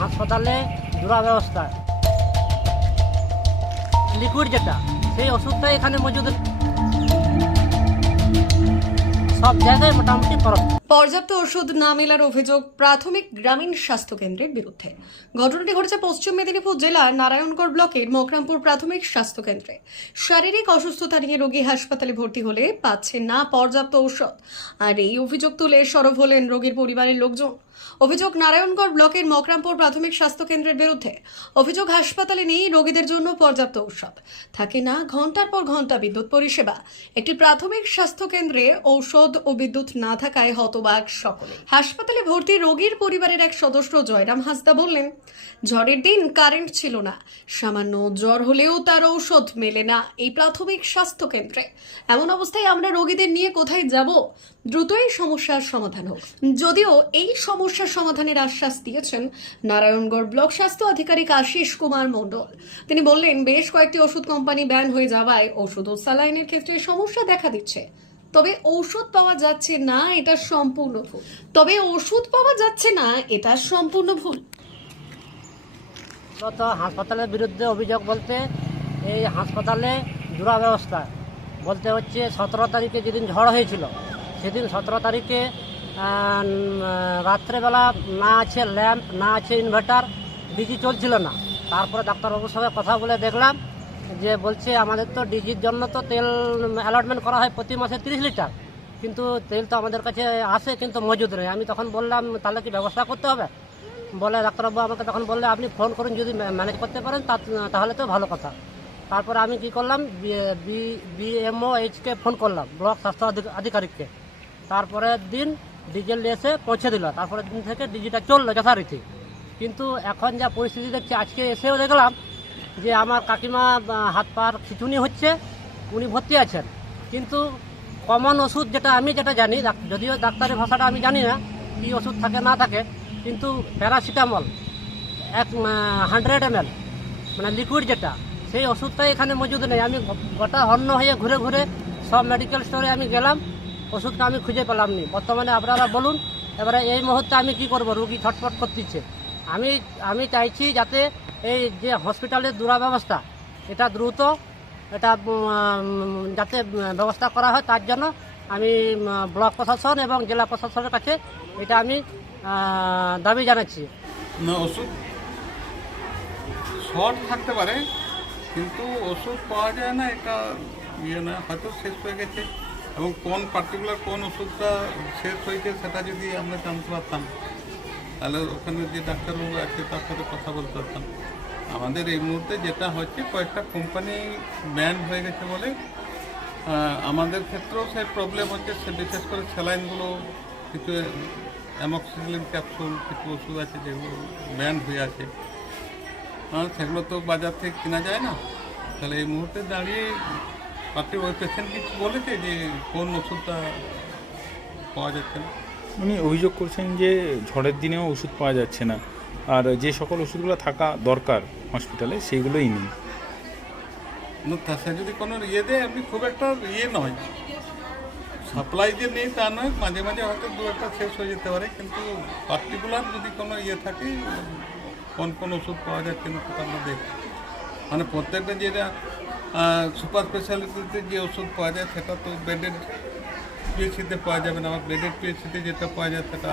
হাসপাতালে দুরাব্যবস্থা লিকুইড যেটা, সেই ওষুধটাই এখানে মজুদ। সব জায়গায় মোটামুটি খরচ। পর্যাপ্ত ওষুধ না মেলার অভিযোগ প্রাথমিক গ্রামীণ স্বাস্থ্য কেন্দ্রের বিরুদ্ধে। ঘটনাটি ঘটেছে পশ্চিম মেদিনীপুর জেলার নারায়ণগড় ব্লকের মকরামপুর প্রাথমিক স্বাস্থ্য কেন্দ্রে। শারীরিক অসুস্থতা নিয়ে রোগী হাসপাতালে ভর্তি হলে পাচ্ছে না পর্যাপ্ত ঔষধ। আর এই অভিযোগ তুলে সরব হলেন রোগীর পরিবারের লোকজন। অভিযোগ নারায়ণগড় ব্লকের মকরামপুর প্রাথমিক স্বাস্থ্য কেন্দ্রের বিরুদ্ধে। অভিযোগ হাসপাতালে নেই রোগীদের জন্য পর্যাপ্ত ঔষধ। থাকে না ঘণ্টার পর ঘণ্টা বিদ্যুৎ পরিষেবা। একটি প্রাথমিক স্বাস্থ্য কেন্দ্রে ঔষধ ও বিদ্যুৎ না থাকায় হতবাক সকলে হাসপাতালে ভর্তি রোগীর পরিবারের এক সদস্য জয়রাম হাসদা বললেন, ঝড়ের দিন কারেন্ট ছিল না। সামান্য জ্বর হলেও তার ঔষধ মেলে না এই প্রাথমিক স্বাস্থ্য কেন্দ্রে এমন অবস্থায় আমরা রোগীদের নিয়ে কোথায় যাব? দ্রুতই সমস্যার সমাধান হোক। যদিও এই সমস্যার সমাধানের আশ্বাস দিয়েছেন নারায়ণগড় ব্লক স্বাস্থ্য আধিকারিক আশিস কুমার মণ্ডল। তিনি বললেন, বেশ কয়েকটি ওষুধ কোম্পানি ব্যান হয়ে যাওয়ায় ওষুধ ও স্যালাইনের ক্ষেত্রে সমস্যা দেখা দিচ্ছে। তবে ঔষধ পাওয়া যাচ্ছে না, এটা সম্পূর্ণ ভুল। তবে ওষুধ পাওয়া যাচ্ছে না, এটা সম্পূর্ণ ভুল। হাসপাতালের বিরুদ্ধে অভিযোগ বলতে এই হাসপাতালে দুরাব্যবস্থা বলতে হচ্ছে, সতেরো তারিখে যেদিন ঝড় হয়েছিল, সেদিন সতেরো তারিখে রাত্রেবেলা না আছে ল্যাম্প না আছে ইনভার্টার ডিজি চলছিল না। তারপরে ডাক্তারবাবুর সঙ্গে কথা বলে দেখলাম যে বলছে, আমাদের তো ডিজির জন্য তো তেল অ্যালটমেন্ট করা হয় প্রতি মাসে তিরিশ লিটার। কিন্তু তেল তো আমাদের কাছে আসে, কিন্তু মজুদ নেই। আমি তখন বললাম, তাহলে কি ব্যবস্থা করতে হবে? বলে ডাক্তারবাবু আমাকে তখন বললে, আপনি ফোন করুন, যদি ম্যানেজ করতে পারেন তাহলে তো ভালো কথা। তারপরে আমি কি করলাম বিএমও এইচকে ফোন করলাম, ব্লক স্বাস্থ্য আধিকারিককে। তারপরের দিন ডিজেল এসে পৌঁছে দিল। তারপরে দিন থেকে ডিজিটা চলল যথারীতি। কিন্তু এখন যা পরিস্থিতি দেখছি, আজকে এসেও দেখলাম যে আমার কাকিমা হাত পার খিচুনি হচ্ছে, উনি ভর্তি আছেন। কিন্তু কমন ওষুধ যেটা আমি যেটা জানি যদিও ডাক্তারের ভাষাটা আমি জানি না, কি ওষুধ থাকে না থাকে, কিন্তু প্যারাসিটামল, এক হান্ড্রেড এম মানে লিকুইড যেটা, সেই ওষুধটাই এখানে মজুদ নেই। আমি গোটা হন্য হয়ে ঘুরে ঘুরে সব মেডিকেল স্টোরে আমি গেলাম। ওষুধটা আমি খুঁজে পেলাম নি বর্তমানে আপনারা বলুন, এবারে এই মুহূর্তে আমি কি করব? রুগী ছটফট করতেছে। আমি আমি চাইছি যাতে এই যে হসপিটালের দুরাব্যবস্থা এটা দ্রুত, এটা যাতে ব্যবস্থা করা হয়, তার জন্য আমি ব্লক প্রশাসন এবং জেলা প্রশাসনের কাছে এটা আমি দাবি জানাচ্ছি। ওষুধ শর্ট থাকতে পারে, কিন্তু ওষুধ পাওয়া যায় না, এটা ইয়ে না, হয়তো শেষ হয়ে গেছে। এবং কোন পার্টিকুলার কোন ওষুধটা শেষ হয়েছে সেটা যদি আমরা জানতে পারতাম, তাহলে ওখানে যে ডাক্তারবাবু আছে তার সাথে কথা বলতে পারতাম। আমাদের এই মুহূর্তে যেটা হচ্ছে, কয়েকটা কোম্পানি ব্যান হয়ে গেছে বলে আমাদের ক্ষেত্রেও সেই প্রবলেম হচ্ছে। সে বিশেষ করে স্যালাইনগুলো কিছু অ্যামক্সিলিন ক্যাপসুল কিছু ওষুধ আছে যেগুলো ব্যান্ড হয়ে আছে। সেগুলো তো বাজার থেকে কেনা যায় না। তাহলে এই মুহূর্তে দাঁড়িয়ে পার্টি ওই পেশেন্ট কিছু বলেছে যে কোন ওষুধটা পাওয়া যাচ্ছে না? উনি অভিযোগ করছেন যে ঝড়ের দিনেও ওষুধ পাওয়া যাচ্ছে না। আর যে সকল ওষুধগুলো থাকা দরকার হসপিটালে সেইগুলোই নেই। তাতে যদি কোনো ইয়ে দেয় আপনি খুব একটা ইয়ে নয়। সাপ্লাই যে নেই তা নয় মাঝে মাঝে হয়তো দু একটা শেষ হয়ে যেতে পারে কিন্তু পার্টিকুলার যদি কোনো ইয়ে থাকে কোন কোন ওষুধ পাওয়া যাচ্ছে না সেটা আমরা দেখি মানে প্রত্যেকটা যেটা সুপার স্পেশালিটিতে যে ওষুধ পাওয়া যায় সেটা তো বেডেড পিএইচসিতে পাওয়া যাবে না। আমার বেডেড পিএইচসিতে যেটা পাওয়া যায় সেটা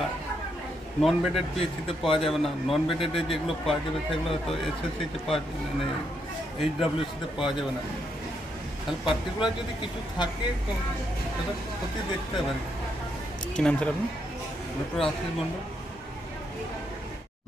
নন বেডেড পিএইচসিতে পাওয়া যাবে না। নন বেডেডে যেগুলো পাওয়া যাবে সেগুলো হয়তো এসএসসিতে পাওয়া যাবে মানে এইচ ডাব্লিউসিতে পাওয়া যাবে না। তাহলে পার্টিকুলার যদি কিছু থাকে তো সেটা ক্ষতি দেখতে পারি কি নাম স্যার আপনার? Doctor Ashis Mondal.